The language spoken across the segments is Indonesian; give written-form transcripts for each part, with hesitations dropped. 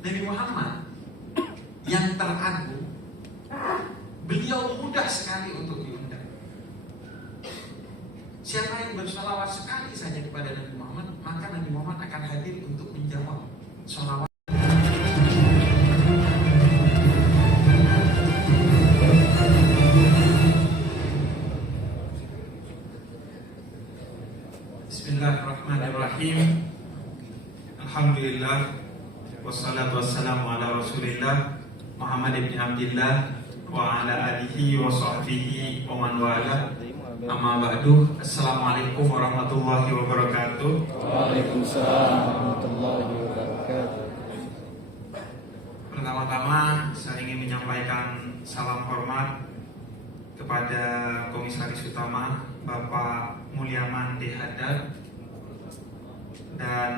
Nabi Muhammad yang teragung, beliau mudah sekali untuk diundang. Siapa yang bersolawat sekali saja kepada Nabi Muhammad, maka Nabi Muhammad akan hadir untuk menjawab solawat. Bismillahirrahmanirrahim. Alhamdulillah, wassalatu wassalamu ala Rasulillah Muhammad ibn Abdillah wa ala alihi wa sahbihi wa man wala. Amma ba'du. Assalamualaikum warahmatullahi wabarakatuh. Waalaikumsalam warahmatullahi wabarakatuh. Pertama-tama saya ingin menyampaikan salam hormat kepada Komisaris Utama Bapak Mulyaman D. Haddad dan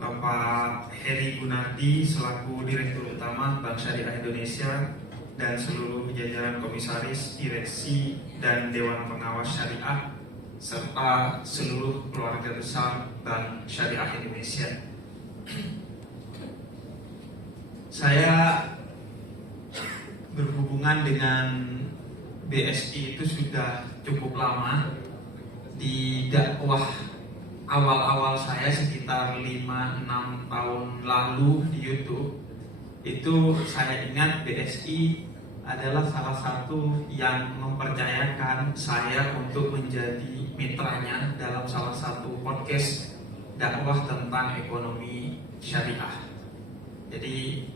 Bapak Heri Gunardi selaku Direktur Utama Bank Syariah Indonesia dan seluruh jajaran komisaris, direksi, dan Dewan Pengawas Syariah serta seluruh keluarga besar Bank Syariah Indonesia. Saya berhubungan dengan BSI itu sudah cukup lama. Di dakwah awal-awal saya sekitar 5-6 tahun lalu di YouTube, itu saya ingat BSI adalah salah satu yang mempercayakan saya untuk menjadi mitranya dalam salah satu podcast dakwah tentang ekonomi syariah. Jadi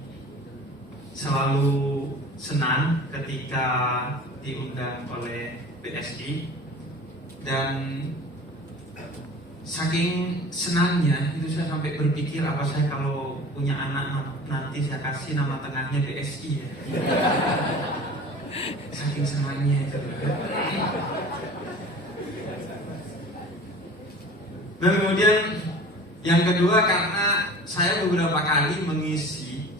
selalu senang ketika diundang oleh BSI, dan saking senangnya itu saya sampai berpikir apa saya kalau punya anak nanti saya kasih nama tengahnya BSI ya. Saking senangnya itu. Dan kemudian yang kedua, karena saya beberapa kali mengisi,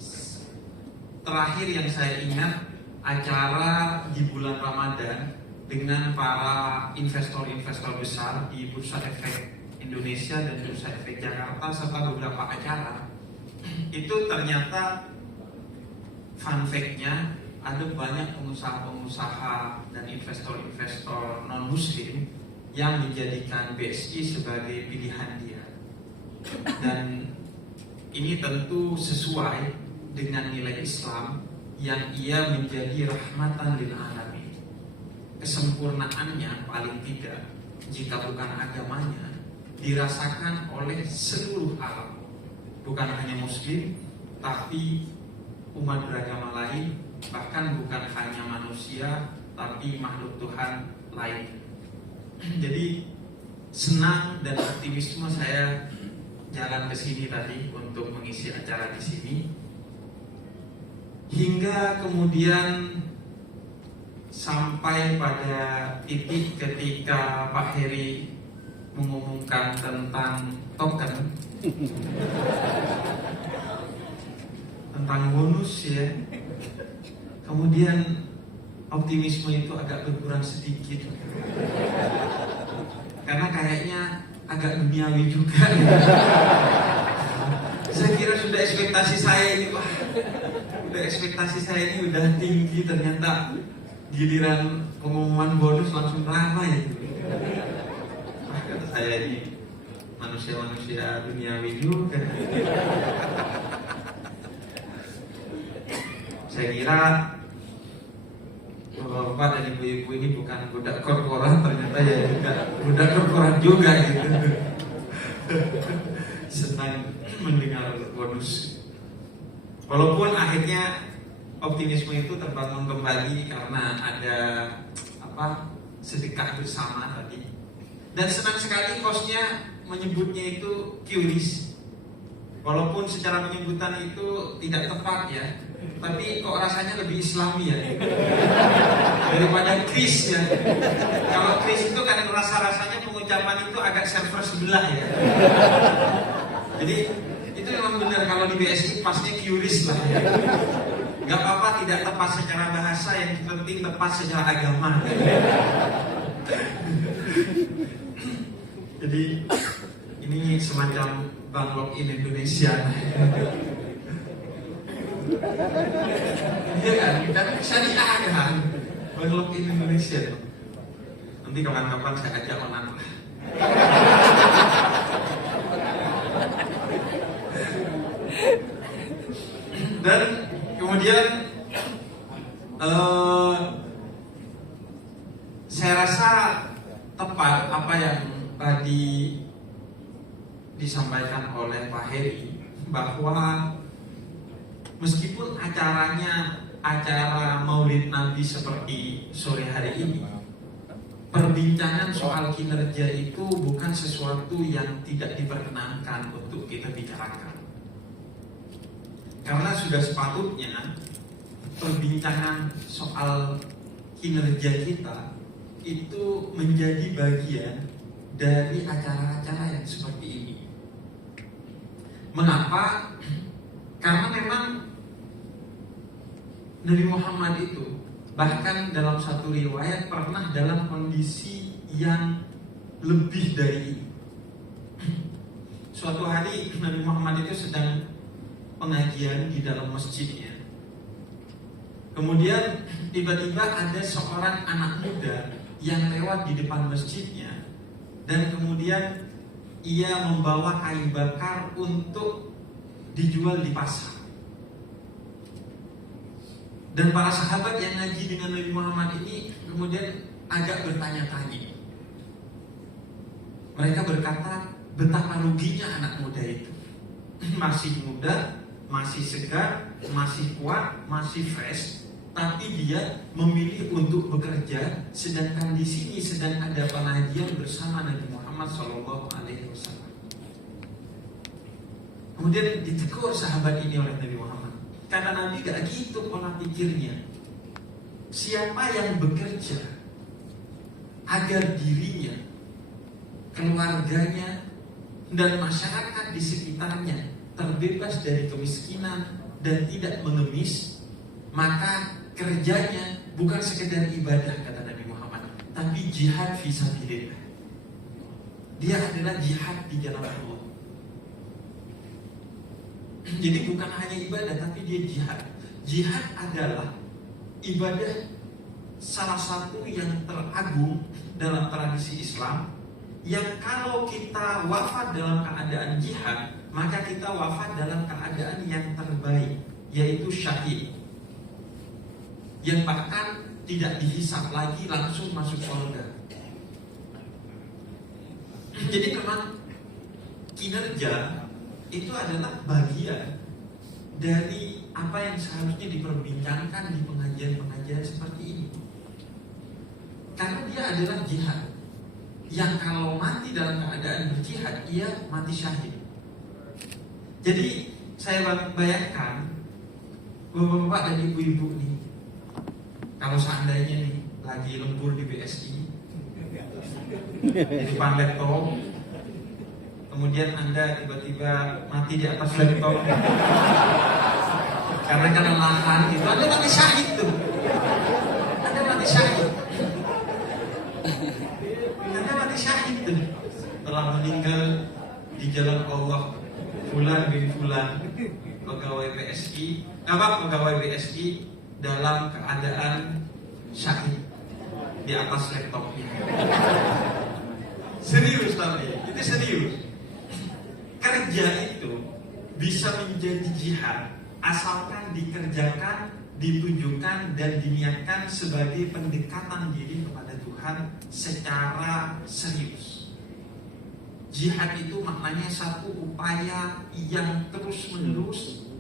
terakhir yang saya ingat acara di bulan Ramadan dengan para investor-investor besar di Bursa Efek Indonesia dan Bursa Efek Jakarta serta beberapa acara. Itu ternyata fun fact-nya ada banyak pengusaha-pengusaha dan investor-investor non-muslim yang menjadikan BSI sebagai pilihan dia. Dan ini tentu sesuai dengan nilai Islam yang ia menjadi rahmatan lil alamin. Kesempurnaannya paling tidak, jika bukan agamanya, dirasakan oleh seluruh alam, bukan hanya muslim, tapi umat beragama lain, bahkan bukan hanya manusia, tapi makhluk Tuhan lain. Jadi senang dan optimisme saya jalan ke sini tadi untuk mengisi acara di sini, hingga kemudian sampai pada titik ketika Pak Heri mengumumkan tentang token, tentang bonus ya. Kemudian optimisme itu agak berkurang sedikit, karena kayaknya agak duniawi juga. Saya kira sudah ekspektasi saya ini, wah, udah ekspektasi saya ini udah tinggi, ternyata giliran pengumuman bonus langsung ramai. Wah, kata saya ini manusia-manusia duniawi juga. Saya kira bapak dan ibu-ibu ini bukan budak korporat, ternyata ya juga budak korporat juga gitu. Senang mendengar bonus. Walaupun akhirnya optimisme itu terbangun kembali karena ada sedekah bersama tadi. Dan senang sekali hostnya menyebutnya itu QRIS. Walaupun secara penyebutan itu tidak tepat ya, tapi kok rasanya lebih Islami ya daripada Kris ya. Kalau Kris itu kan rasa-rasanya pengucapan itu agak server sebelah ya. Jadi itu memang benar, kalau di BSI pasnya QRIS lah ya. Gak apa-apa tidak tepat secara bahasa, yang penting tepat secara agama. Jadi ini semacam Bank Login Indonesia. Iya kan syariah kan, berlok Indonesia. Nanti kapan-kapan saya ajak onan lah. Dan kemudian saya rasa tepat apa yang tadi disampaikan oleh Pak Heri, bahwa meskipun acaranya acara Maulid Nabi seperti sore hari ini, perbincangan soal kinerja itu bukan sesuatu yang tidak diperkenankan untuk kita bicarakan. Karena sudah sepatutnya perbincangan soal kinerja kita itu menjadi bagian dari acara-acara yang seperti ini. Mengapa? Karena memang Nabi Muhammad itu bahkan dalam satu riwayat pernah dalam kondisi yang lebih dari ini. Suatu hari Nabi Muhammad itu sedang pengajian di dalam masjidnya. Kemudian tiba-tiba ada seorang anak muda yang lewat di depan masjidnya, dan kemudian ia membawa kayu bakar untuk dijual di pasar. Dan para sahabat yang ngaji dengan Nabi Muhammad ini kemudian agak bertanya-tanya. Mereka berkata, betapa ruginya anak muda itu. Masih muda, masih segar, masih kuat, masih fresh, tapi dia memilih untuk bekerja, sedangkan di sini sedang ada pengajian bersama Nabi Muhammad SAW. Kemudian ditegur sahabat ini oleh Nabi Muhammad. Kata Nabi, gak gitu pola pikirnya. Siapa yang bekerja agar dirinya, keluarganya, dan masyarakat di sekitarnya terbebas dari kemiskinan dan tidak mengemis, maka kerjanya bukan sekedar ibadah, kata Nabi Muhammad, tapi jihad fisabilillah. Dia adalah jihad di jalan Allah. Jadi bukan hanya ibadah, tapi dia jihad. Jihad adalah ibadah salah satu yang teragung dalam tradisi Islam, yang kalau kita wafat dalam keadaan jihad, maka kita wafat dalam keadaan yang terbaik, yaitu syahid, yang bahkan tidak dihisab lagi, langsung masuk surga. Jadi memang kinerja itu adalah bagian dari apa yang seharusnya diperbincangkan di pengajian-pengajian seperti ini. Karena dia adalah jihad, yang kalau mati dalam keadaan berjihad, ia mati syahid. Jadi saya bayangkan bapak-bapak dan ibu-ibu nih, kalau seandainya nih lagi lembur di BSI, di depan laptop, kemudian Anda tiba-tiba mati di atas laptop karena kelelahan itu, Anda mati syahid tuh. Anda mati syahid. Anda mati syahid tuh. Telah meninggal di jalan Allah, Fulan bin Fulan, pegawai BSI dalam keadaan syahid di atas laptopnya. Serius tapi, itu serius. Kerja itu bisa menjadi jihad asalkan dikerjakan, ditujukan, dan diniatkan sebagai pendekatan diri kepada Tuhan secara serius. Jihad itu maknanya satu upaya yang terus-menerus,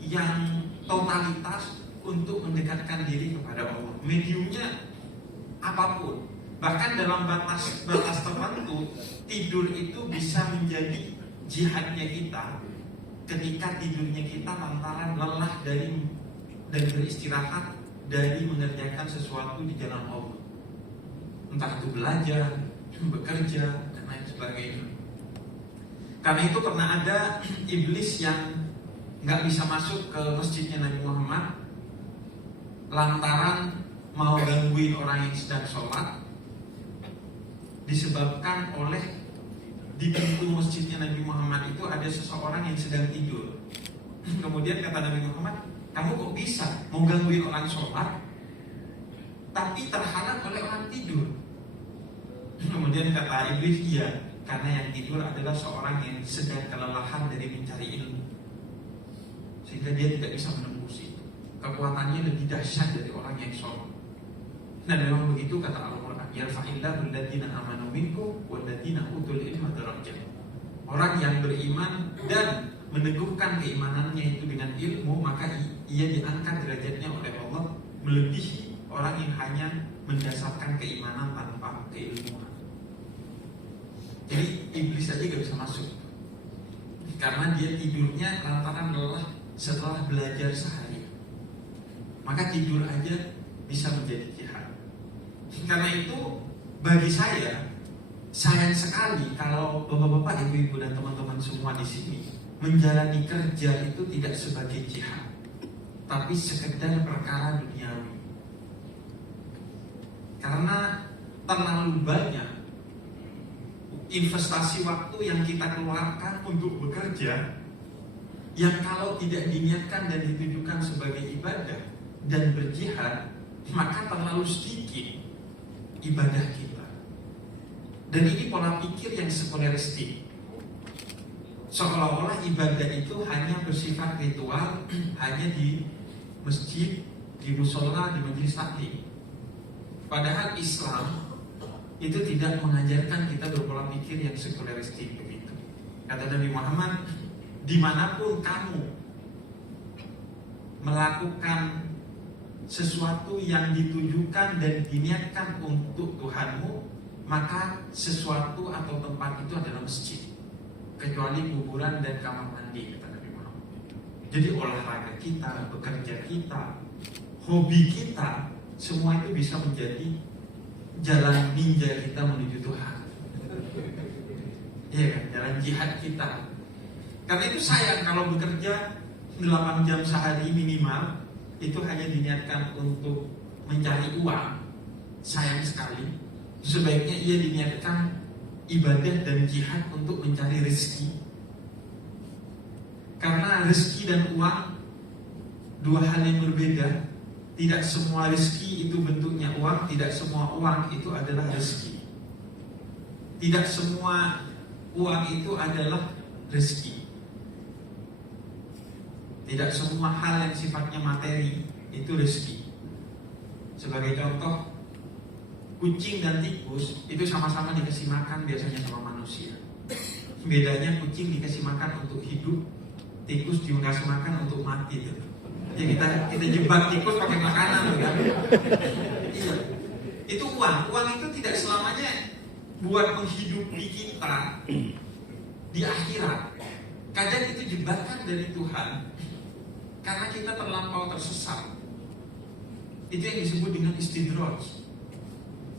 yang totalitas untuk mendekatkan diri kepada Allah. Mediumnya apapun, bahkan dalam batas tertentu, tidur itu bisa menjadi jihadnya kita ketika tidurnya kita lantaran lelah dari beristirahat dari mengerjakan sesuatu di jalan Allah, entah itu belajar, bekerja, dan lain sebagainya. Karena itu pernah ada iblis yang nggak bisa masuk ke masjidnya Nabi Muhammad lantaran mau gangguin orang yang sedang sholat, disebabkan oleh di pintu masjidnya Nabi Muhammad itu ada seseorang yang sedang tidur. Kemudian kata Nabi Muhammad, Kamu kok bisa mau gangguin orang sholat, tapi terhalang oleh orang tidur? Kemudian kata iblis, iya, karena yang tidur adalah seorang yang sedang kelelahan dari mencari ilmu, sehingga dia tidak bisa menembus itu. Kekuatannya lebih dahsyat dari orang yang sholat. Dan memang begitu kata Al-Quran, yarfa'illahu alladziina aamanu minkum walladziina utul ilma darajat. Orang yang beriman dan meneguhkan keimanannya itu dengan ilmu, maka ia diangkat derajatnya oleh Allah melebihi orang yang hanya mendasarkan keimanan tanpa keilmuan. Jadi iblis saja gak bisa masuk, karena dia tidurnya lantaran lelah setelah belajar sehari. Maka tidur aja bisa menjadi jihad. Karena itu bagi saya sayang sekali kalau bapak-bapak, ibu-ibu dan teman-teman semua di sini menjalani kerja itu tidak sebagai jihad, tapi sekedar perkara duniawi. Karena terlalu banyak investasi waktu yang kita keluarkan untuk bekerja, yang kalau tidak diniatkan dan ditujukan sebagai ibadah dan berjihad, maka terlalu sedikit ibadah kita. Dan ini pola pikir yang sekuleristik, seolah-olah ibadah itu hanya bersifat ritual, hanya di masjid, di musola, di majelis taklim. Padahal Islam itu tidak mengajarkan kita berpola pikir yang sekuleristik begitu. Kata Nabi Muhammad, dimanapun kamu melakukan sesuatu yang ditujukan dan diniatkan untuk Tuhanmu, maka sesuatu atau tempat itu adalah masjid, kecuali kuburan dan kamar mandi, kata Nabi Muhammad. Jadi olahraga kita, bekerja kita, hobi kita, semua itu bisa menjadi jalan ninja kita menuju Tuhan. Iya kan, jalan jihad kita. Karena itu sayang kalau bekerja 8 jam sehari minimal, itu hanya diniatkan untuk mencari uang. Sayang sekali. Sebaiknya ia diniatkan ibadah dan jihad untuk mencari rezeki. Karena rezeki dan uang dua hal yang berbeda. Tidak semua rezeki itu bentuknya uang, tidak semua uang itu adalah rezeki. Tidak semua uang itu adalah rezeki. Tidak semua hal yang sifatnya materi itu rezeki. Sebagai contoh, kucing dan tikus itu sama-sama dikasih makan biasanya sama manusia. Bedanya kucing dikasih makan untuk hidup, tikus dikasih makan untuk mati. Ya kita jebak tikus pakai makanan, kan? Iya. Itu uang. Uang itu tidak selamanya buat menghidupi kita di akhirat. Kadang itu jebakan dari Tuhan karena kita terlampau tersesat. Itu yang disebut dengan istidraj.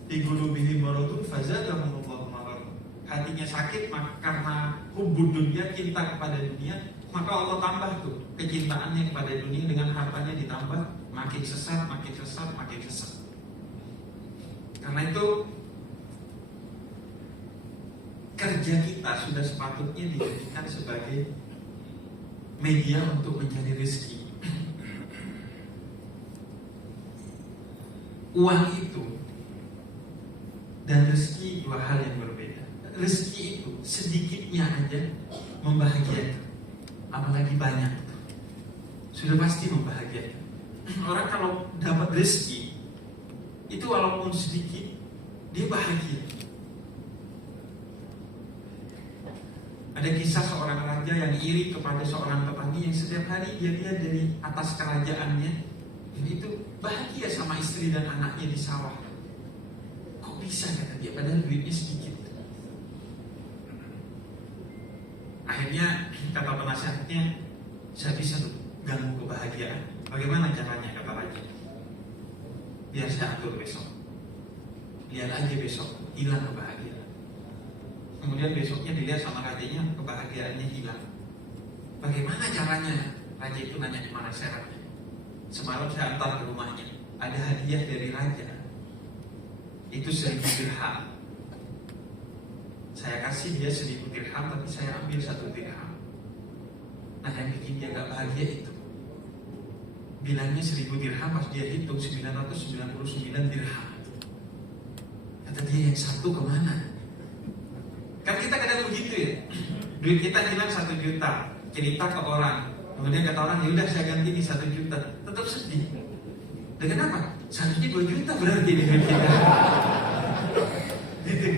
Di qulubihim maradun fazadahumullahu maradan. Hatinya sakit karena hubbud dunya, cinta kepada dunia, maka Allah tambah tuh kecintaannya kepada dunia, dengan hartanya ditambah, makin sesat, makin sesat, makin sesat. Karena itu kerja kita sudah sepatutnya dijadikan sebagai media untuk mencari rezeki. Uang itu dan rezeki dua hal yang berbeda. Rezeki itu sedikitnya aja membahagiakan, apalagi banyak sudah pasti membahagiakan. Orang kalau dapat rezeki itu walaupun sedikit dia bahagia. Ada kisah seorang raja yang iri kepada seorang petani yang setiap hari dia lihat dari atas kerajaannya itu bahagia sama istri dan anaknya di sawah. Kok bisa, kata dia, padahal duitnya sedikit. Akhirnya kata penasihatnya, saya bisa tuh ganggu kebahagiaan. Bagaimana caranya, kata raja? Biar saya atur besok. Lihat aja besok hilang kebahagiaan. Kemudian besoknya dilihat sama rajanya, kebahagiaannya hilang. Bagaimana caranya? Raja itu nanya kemana sehatnya. Semalam saya antar ke rumahnya, ada hadiah dari raja. Itu 1000 dirham. Saya kasih dia 1000 dirham, tapi saya ambil 1 dirham. Nah, yang bikin dia gak bahagia itu bilangnya 1000 dirham, pas dia hitung 999 dirham. Kata dia, yang satu kemana? Kan kita kadang begitu ya, duit kita hilang 1 juta, cerita ke orang, kemudian kata orang, ya udah saya ganti nih 1 juta, tetap sedih. Dan kenapa? Seharusnya 2 juta berarti di duit kita. Gitu.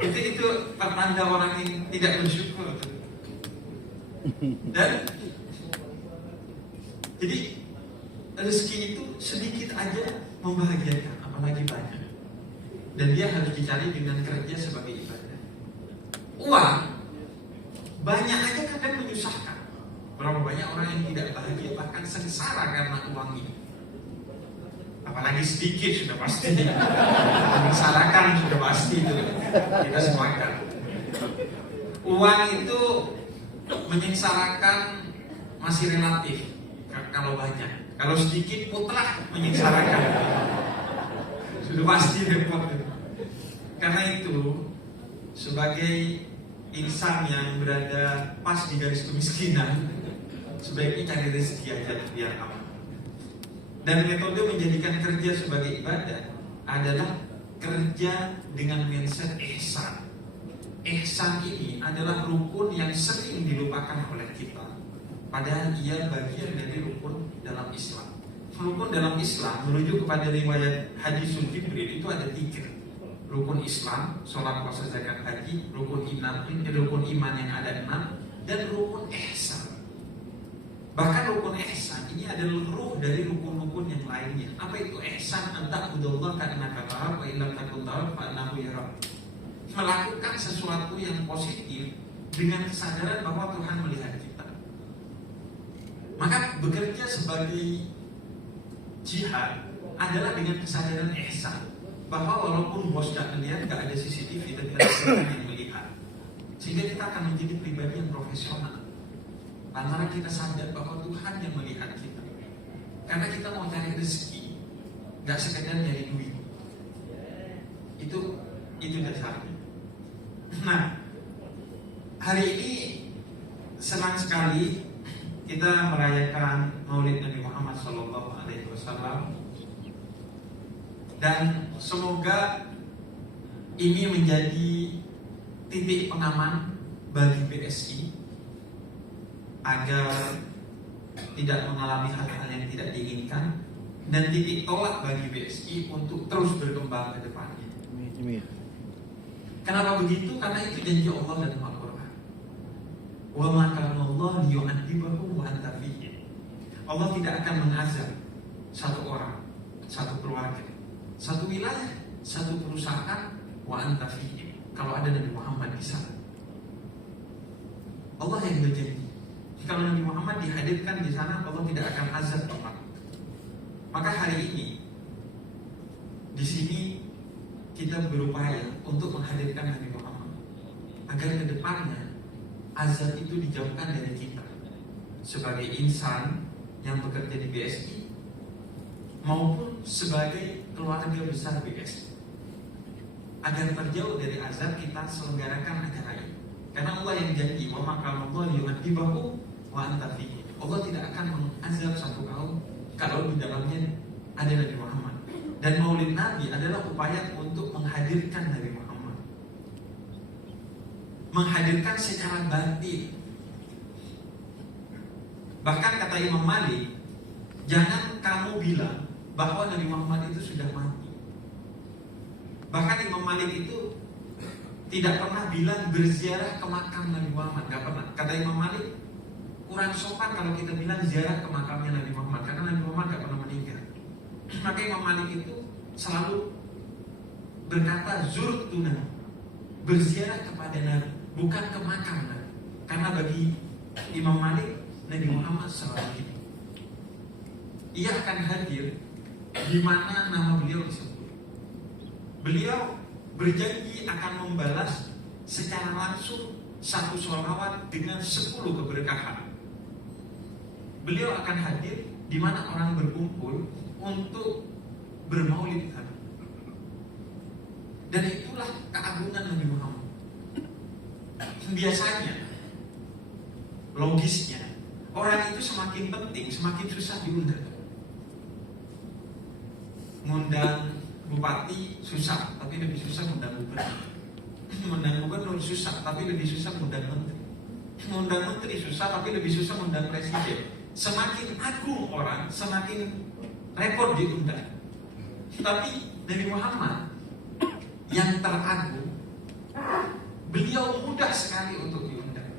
Itu pertanda orang yang tidak bersyukur. Dan jadi rezeki itu sedikit aja membahagiakan, apalagi banyak. Dan dia harus dicari dengan kerja sebagai ibadah. Uang banyak aja kadang menyusahkan. Berapa banyak orang yang tidak bahagia, bahkan sengsara karena uang ini. Apalagi sedikit sudah pasti. Menyengsarakan sudah pasti itu. Kita sepakat. Uang itu menyengsarakan masih relatif kalau banyak. Kalau sedikit mutlak menyengsarakan. Sudah pasti repot. Karena itu sebagai insan yang berada pas di garis kemiskinan, sebaiknya cari rezeki aja biar aman. Dan metode menjadikan kerja sebagai ibadah adalah kerja dengan mindset ihsan. Ihsan ini adalah rukun yang sering dilupakan oleh kita, padahal ia bagian dari rukun dalam Islam. Rukun dalam Islam merujuk kepada riwayat hadisul Jibril itu ada 3. Rukun Islam, sholat, puasa, zakat, haji. Rukun iman yang ada 6. Dan rukun ihsan. Bahkan rukun ihsan ini adalah ruh dari rukun-rukun yang lainnya. Apa itu ihsan? Anta'budallah ka'annaka tarah wa illam takun tarah fa'innahu yarak. Melakukan sesuatu yang positif dengan kesadaran bahwa Tuhan melihat kita. Maka bekerja sebagai jihad adalah dengan kesadaran ihsan, bahwa walaupun bos tidak melihat, gak ada CCTV, tapi ada Tuhan yang melihat. Sehingga kita akan menjadi pribadi yang profesional antara kita sadar bahwa Tuhan yang melihat kita. Karena kita mau cari rezeki, gak sekedar nyari duit. Itu dasarnya. Nah, hari ini senang sekali kita merayakan Maulid Nabi Muhammad SAW. Dan semoga ini menjadi titik pengaman bagi BSI agar tidak mengalami hal-hal yang tidak diinginkan, dan titik tolak bagi BSI untuk terus berkembang ke depannya. Kenapa begitu? Karena itu janji Allah dalam Al-Quran. Wa ma kana Allah liyu'adzibahum wa anta fihim. Allah tidak akan mengazab satu orang, satu keluarga, satu wilayah, satu perusahaan, wa anta fihim, kalau ada Nabi Muhammad di sana. Allah yang berjanji, kalau Nabi Muhammad dihadirkan di sana, Allah tidak akan azab orang. Maka hari ini di sini kita berupaya untuk menghadirkan Nabi Muhammad agar ke depannya azab itu dijauhkan dari kita sebagai insan yang bekerja di BSI maupun sebagai keluarga besar BSI. Agar terjauh dari azab, kita selenggarakan acara ini. Karena Allah yang janji, wa ma kana Allah liyu'adzibahu wa anta fihi. Allah tidak akan mengazab satu kaum kalau di dalamnya ada Nabi Muhammad. Dan Maulid Nabi adalah upaya untuk menghadirkan Nabi Muhammad, menghadirkan secara batin. Bahkan kata Imam Malik, jangan kamu bilang bahwa Nabi Muhammad itu sudah mati. Bahkan Imam Malik itu tidak pernah bilang berziarah ke makam Nabi Muhammad, gak pernah. Kata Imam Malik, kurang sopan kalau kita bilang ziarah ke makamnya Nabi Muhammad, karena Nabi Muhammad gak pernah meninggal. Maka Imam Malik itu selalu berkata zurtuna, berziarah kepada Nabi, bukan ke makam Nabi. Karena bagi Imam Malik, Nabi Muhammad selalu itu. Ia akan hadir di mana nama beliau disebut. Beliau berjanji akan membalas secara langsung satu sholawat dengan 10 keberkahan. Beliau akan hadir di mana orang berkumpul untuk bermaulid Nabi. Dan itulah keagungan Nabi Muhammad. Biasanya, logisnya, orang itu semakin penting, semakin susah diundang. ngundang bupati susah, tapi lebih susah ngundang gubernur. Ngundang gubernur susah, tapi lebih susah ngundang menteri. Ngundang menteri susah, tapi lebih susah ngundang presiden. Semakin agung orang, semakin repot diundang. Tapi Nabi Muhammad yang teragung, beliau mudah sekali untuk diundang.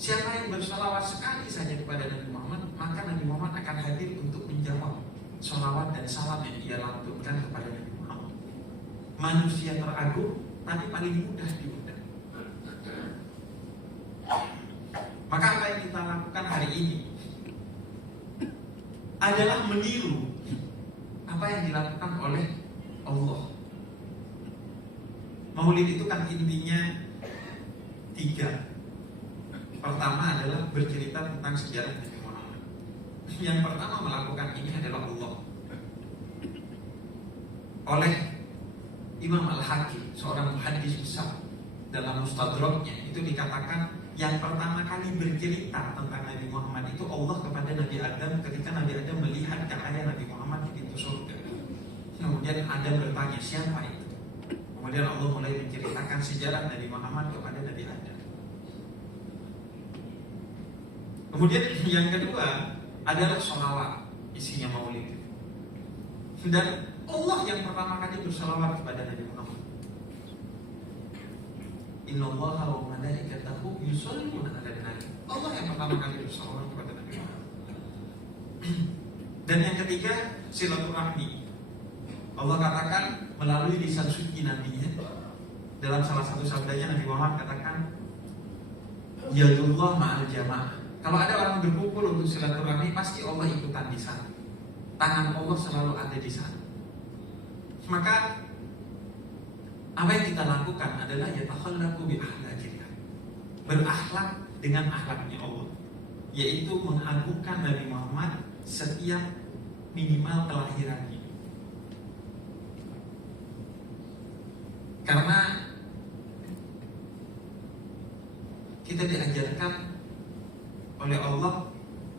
Siapa yang bersolawat sekali saja kepada Nabi Muhammad, maka Nabi Muhammad akan hadir untuk menjawab solawat dan salam yang ia lantunkan kepada Nabi Muhammad. Manusia teragung, tapi paling mudah diundang. Maka apa yang kita lakukan hari ini adalah meniru apa yang dilakukan oleh Allah. Maulid itu kan intinya 3. Pertama adalah bercerita tentang sejarah Nabi Muhammad. Yang pertama melakukan ini adalah Allah. Oleh Imam Al-Hakim, seorang muhaddis besar, dalam Mustadraknya itu dikatakan yang pertama kali bercerita tentang Nabi Muhammad itu Allah kepada Nabi Adam ketika Nabi Adam melihat cahaya Nabi Muhammad di pintu surga. Kemudian Adam bertanya, siapa itu? Kemudian Allah mulai menceritakan sejarah Nabi Muhammad kepada Nabi Adam. Kemudian yang kedua adalah sholawat, isinya maulid. Dan Allah yang pertama kali bersalawat kepada Nabi Muhammad. Innallaha wa malaikatahu yusholluna 'alan nabi. Allah yang pertama kali bersalawat kepada Nabi Muhammad. Dan yang ketiga, silaturahmi. Allah katakan melalui lisan suci nabinya, dalam salah satu sabdanya Nabi Muhammad katakan, Yadullah ma'al jamaah. Kalau ada orang berkumpul untuk silaturahmi, pasti Allah ikutan di sana. Tangan Allah selalu ada di sana. Maka apa yang kita lakukan adalah yatakhallaku bi akhlaqillah. Berakhlak dengan akhlaknya Allah, yaitu mengagungkan Nabi Muhammad setiap minimal kelahirannya. Karena kita diajarkan oleh Allah,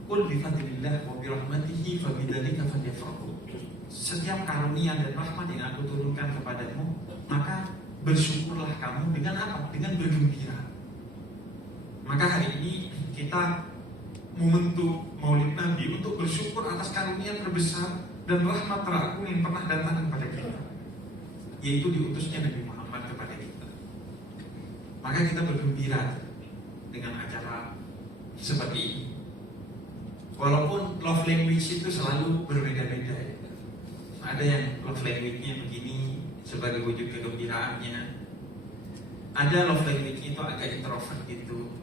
qul bi fadlillah wa bi rahmatihi fa bidzalika falyafrahu. Setiap karunia dan rahmat yang aku turunkan kepadamu, maka bersyukurlah kamu dengan apa? Dengan bergembira. Maka hari ini kita membentuk Maulid Nabi untuk bersyukur atas karunia terbesar dan rahmat teragung yang pernah datang kepada kita, yaitu diutusnya Nabi Muhammad kepada kita. Maka kita bergembira dengan acara seperti ini. Walaupun love language itu selalu berbeda-beda. Ada yang love language-nya begini sebagai wujud kegembiraannya. Ada love language-nya itu agak introvert gitu,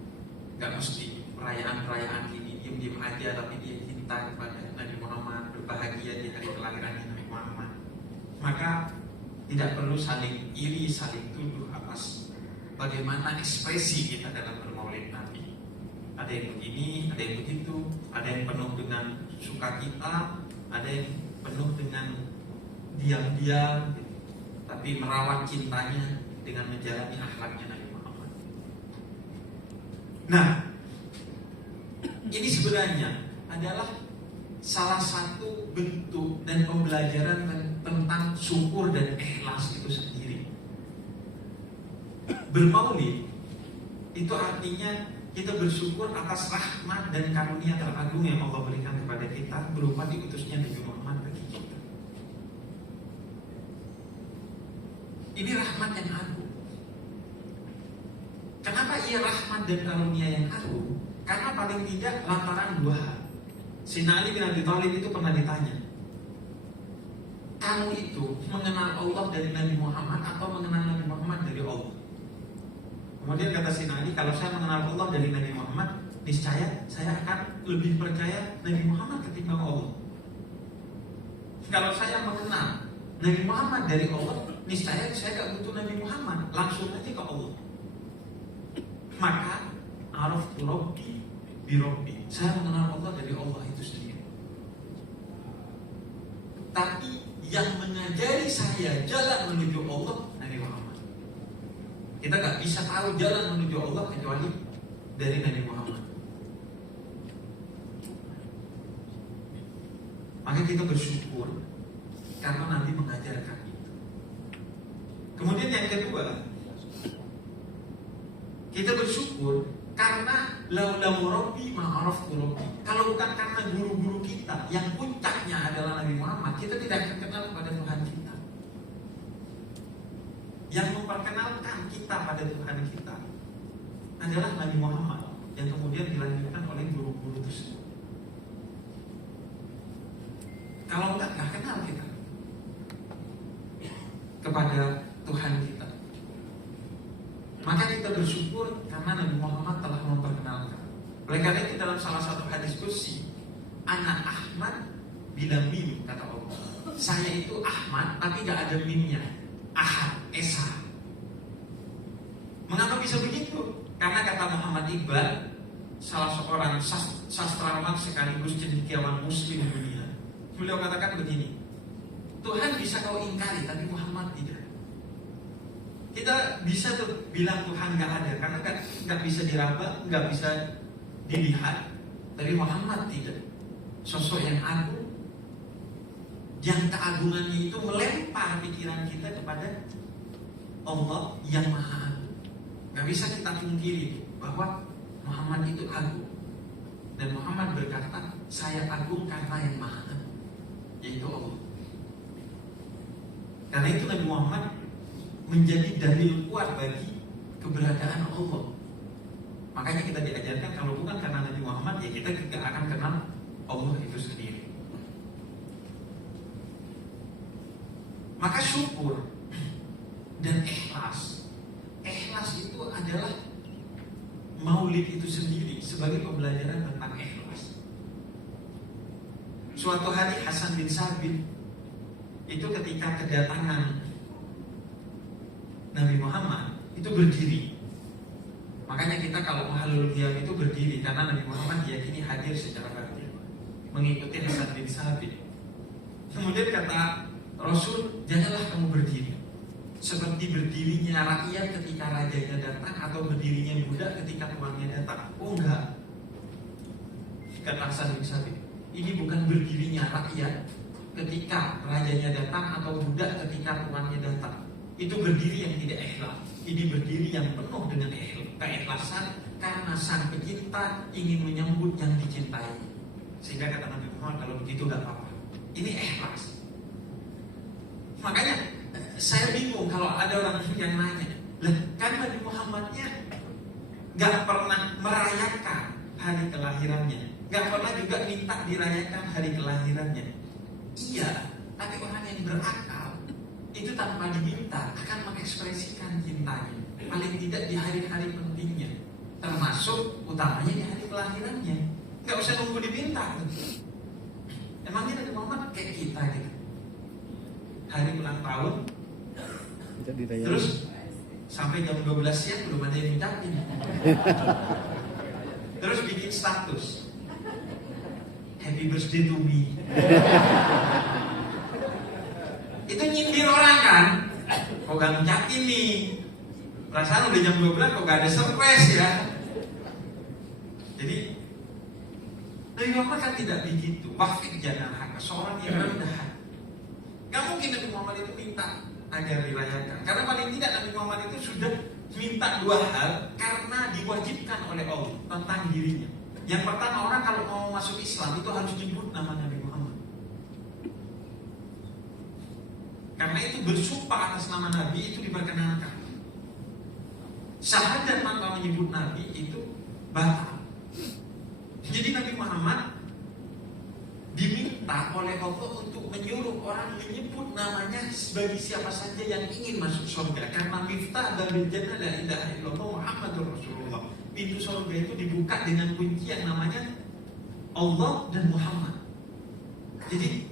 gak mesti perayaan-perayaan ini, diam-diam aja tapi dia cinta kepada Nabi Muhammad, berbahagia di hari kelahiran Nabi Muhammad. Maka tidak perlu saling iri, saling tuduh atas bagaimana ekspresi kita dalam bermaulid Nabi. Ada yang begini, ada yang begitu, ada yang penuh dengan sukacita, ada yang penuh dengan diam-diam, tapi merawat cintanya dengan menjalani akhlaknya Nabi Muhammad. Nah, ini sebenarnya adalah salah satu bentuk dan pembelajaran tentang syukur dan ikhlas itu sendiri. Bermaulid itu artinya kita bersyukur atas rahmat dan karunia teragung yang Allah berikan kepada kita berupa diutusnya Nabi Muhammad bagi kita. Ini rahmat yang agung. Kenapa ia rahmat dan karunia yang agung? Karena paling tidak lantaran 2 hal. Sayyidina Ali bin Abi Thalib itu pernah ditanya, kamu itu mengenal Allah dari Nabi Muhammad atau mengenal Nabi Muhammad dari Allah? Kemudian kata Sayyidina Ali, kalau saya mengenal Allah dari Nabi Muhammad, niscaya saya akan lebih percaya Nabi Muhammad ketimbang Allah. Kalau saya mengenal Nabi Muhammad dari Allah, niscaya saya gak butuh Nabi Muhammad, langsung aja ke Allah. Maka araftu Rabbi bi Rabbi, saya mengenal Allah dari Allah itu sendiri. Tapi yang mengajari saya jalan menuju Allah Nabi Muhammad. Kita gak bisa tahu jalan menuju Allah kecuali dari Nabi Muhammad. Maka kita bersyukur karena Nabi mengajarkan itu. Kemudian yang kedua, kita bersyukur karena laula murabbi ma'araftu rabbi. Kalau bukan karena guru-guru kita yang puncaknya adalah Nabi Muhammad, kita tidak akan kenal pada Tuhan kita. Yang memperkenalkan kita pada Tuhan kita adalah Nabi Muhammad yang kemudian dilanjutkan oleh guru-guru tersebut. Kalau enggak kenal kita kepada Tuhan kita. Maka kita bersyukur karena Nabi Muhammad telah memperkenalkan. Oleh karena itu dalam salah satu hadis qudsi, Ana Ahmad bila mim, kata Allah. Saya itu Ahmad tapi gak ada mimnya. Ahad, Esa. Mengapa bisa begitu? Karena kata Muhammad Iqbal, salah seorang sastrawan sekaligus cendekiawan muslim dunia, beliau katakan begini, Tuhan bisa kau ingkari tapi Muhammad tidak. Kita bisa tuh bilang Tuhan gak ada karena gak bisa diraba, gak bisa dilihat. Tapi Muhammad tidak. Sosok yang agung, yang keagungannya itu melempar pikiran kita kepada Allah yang maha agung. Gak bisa kita pungkiri bahwa Muhammad itu agung. Dan Muhammad berkata, saya agung karena yang maha agung, yaitu Allah. Karena itu Nabi Muhammad menjadi dalil kuat bagi keberadaan Allah. Makanya kita diajarkan kalau bukan karena Nabi Muhammad, ya kita tidak akan kenal Allah itu sendiri. Maka syukur dan ikhlas. Ikhlas itu adalah maulid itu sendiri sebagai pembelajaran tentang ikhlas. Suatu hari Hasan bin Sabit itu ketika kedatangan Nabi Muhammad itu berdiri. Makanya kita kalau mahalul qiyam itu berdiri karena Nabi Muhammad diyakini hadir secara batin mengikuti Hasan bin Sabit. Kemudian kata Rasul, janganlah kamu berdiri seperti berdirinya rakyat ketika rajanya datang atau berdirinya budak ketika tuannya datang. Oh enggak, kata Hasan bin Sabit, ini bukan berdirinya rakyat ketika rajanya datang atau budak ketika tuannya datang. Itu berdiri yang tidak ikhlas. Ini berdiri yang penuh dengan keikhlasan karena sang pecinta ingin menyambut yang dicintai. Sehingga kata Nabi Muhammad, kalau begitu gak apa-apa. Ini ikhlas. Makanya saya bingung kalau ada orang yang nanya, kan Nabi Muhammadnya gak pernah merayakan hari kelahirannya, gak pernah juga minta dirayakan hari kelahirannya. Iya, tapi orang yang berakal itu tanpa diminta akan mengekspresikan cintanya, paling tidak di hari-hari pentingnya, termasuk utamanya di hari kelahirannya. Gak usah nunggu diminta. Emangnya Nabi Muhammad kayak kita gitu, hari ulang tahun terus sampai jam 12 siang belum ada yang ngucapin. Terus bikin status Happy birthday to me. Itu nyindir orang kan, kok gak ngucapin nih, perasaan udah jam 12 kok gak ada surprise ya. Jadi Nabi Muhammad kan tidak begitu. Wafik jangan haka, seorang yang rendah hati. Gak mungkin Nabi Muhammad itu minta agar dirayakan, karena paling tidak Nabi Muhammad itu sudah minta dua hal karena diwajibkan oleh Allah tentang dirinya. Yang pertama, orang kalau mau masuk Islam itu harus nyebut nama Nabi Muhammad. Karena itu bersumpah atas nama Nabi itu diperkenankan. Syahadat tanpa menyebut Nabi itu batal. Jadi Nabi Muhammad diminta oleh Allah untuk menyuruh orang menyebut namanya bagi siapa saja yang ingin masuk surga. Karena miftah babil jannah la ilaha illallah Muhammadur Rasulullah. Pintu surga itu dibuka dengan kunci yang namanya Allah dan Muhammad. Jadi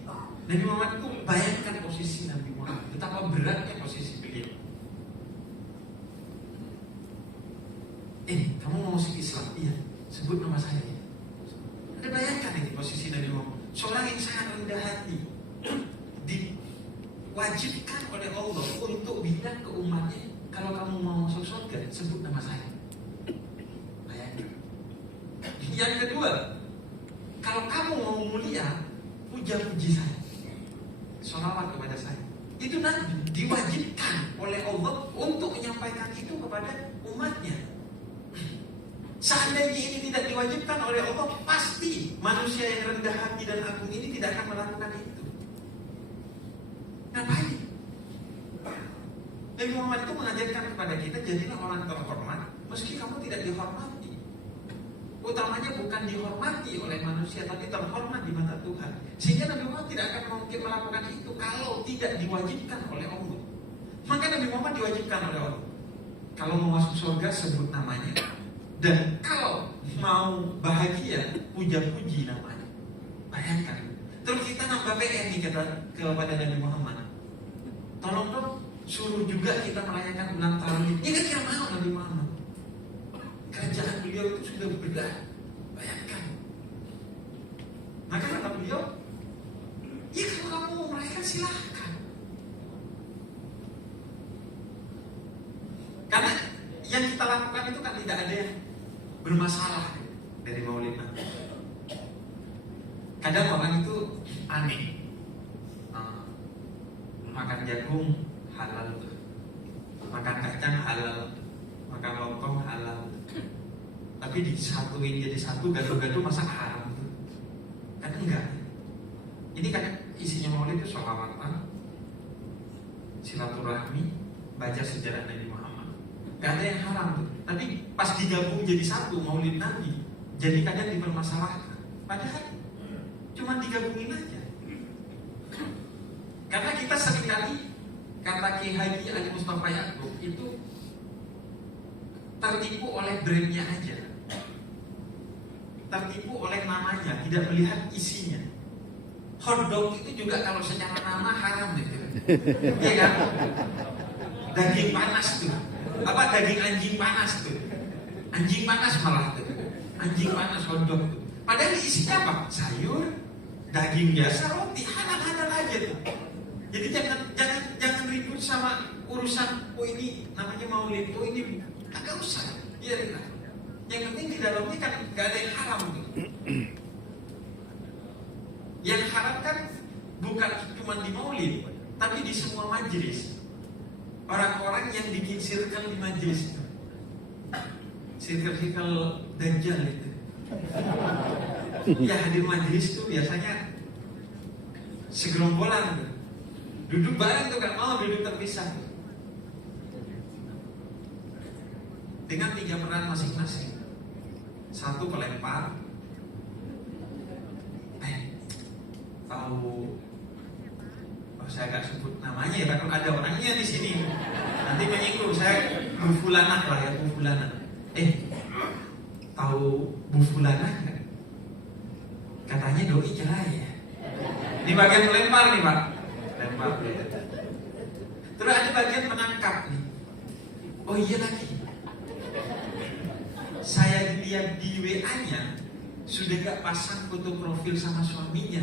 Nabi Muhammad itu, bayangkan posisi Nabi Muhammad, betapa beratnya posisi beliau. Kamu mau masuk Islam? Iya, sebut nama saya. Anda bayangkan ini posisi Nabi Muhammad, seorang yang sangat rendah hati, diwajibkan oleh Allah untuk bilang ke umatnya, kalau kamu mau masuk surga, sebut nama saya. Bayangkan. Yang kedua, kalau kamu mau mulia, puja-puji saya, sholawat kepada saya. Itu Nabi diwajibkan oleh Allah untuk menyampaikan itu kepada umatnya. Seandainya ini tidak diwajibkan oleh Allah, pasti manusia yang rendah hati dan agung ini tidak akan melakukan itu. Ngapain? Nabi Muhammad itu mengajarkan kepada kita, jadilah orang terhormat meski kamu tidak dihormati. Utamanya bukan dihormati oleh manusia, tapi terhormat di mata Tuhan. Sehingga Nabi Muhammad tidak akan mungkin melakukan itu kalau tidak diwajibkan oleh Allah. Maka Nabi Muhammad diwajibkan oleh Allah. Kalau mau masuk surga, sebut namanya. Dan kalau mau bahagia, puja-puji namanya. Bayangkan. Terus kita nambah PR nih kepada Nabi Muhammad. Tolong dong, suruh juga kita merayakan ulang tahun. Ini kan mau Nabi Muhammad. Kerajaan beliau itu sudah berat. Bayangkan. Maka kata beliau, ya kalau kamu mau merayakan silahkan. Karena yang kita lakukan itu kan tidak ada yang bermasalah dari Maulid Nabi. Kadang orang itu aneh. Makan jagung halal, makan kacang halal, makan lontong halal. Tapi disatuin jadi satu, gaduh-gaduh masa haram? Kan enggak. Ini kan isinya Maulid itu sholawatan, silaturahmi, baca sejarah Nabi Muhammad. Gak ada yang haram tuh. Tapi pas digabung jadi satu Maulid Nabi, jadi kadang dipermasalahkan. Padahal cuma digabungin aja. Karena kita seringkali, kata Ki Haji Ali Mustafa Yaakob, itu tertipu oleh brandnya aja, tertipu oleh namanya, tidak melihat isinya. Hotdog itu juga kalau secara nama haram gitu, iya kan? Daging panas tuh, apa daging anjing panas tuh, anjing panas malah tuh, anjing panas hotdog tuh. Padahal isinya apa? Sayur, daging biasa, roti, halal-halal aja tuh. Jadi jangan ribut sama urusan ini namanya Maulid, ini agak usah. Iya, yang penting di dalamnya kan gak ada yang haram tuh. Yang haram kan bukan cuma di Maulid, tapi di semua majelis. Orang-orang yang bikin circle di majelis itu, circle Dajjal itu. Ya hadir majelis itu biasanya segerombolan tuh. Duduk bareng tuh kan, mau duduk terpisah tuh. Dengan 3 peran masing-masing. Satu pelempar, tahu, saya agak sebut namanya ya, kalau ada orangnya di sini nanti menyinggung, saya Bu Fulanah lah ya, Bu Fulanah. Tahu Bu Fulanah kan? Katanya doi cerai ya. Ini bagian melempar nih Pak, lempar. Terus ada bagian menangkap nih. Oh iya lagi, saya dilihat di WA-nya sudah gak pasang foto profil sama suaminya.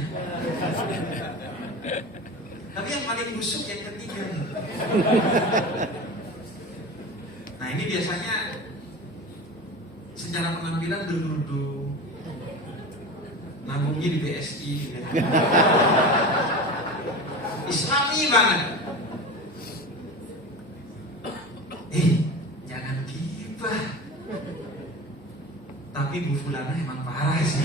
Tapi yang paling busuk yang ketiga nih. Nah ini biasanya secara penampilan berkerudung, nabungnya di BSI gitu. Islami banget. Jangan gibah. Tapi Bu Fulana emang parah sih.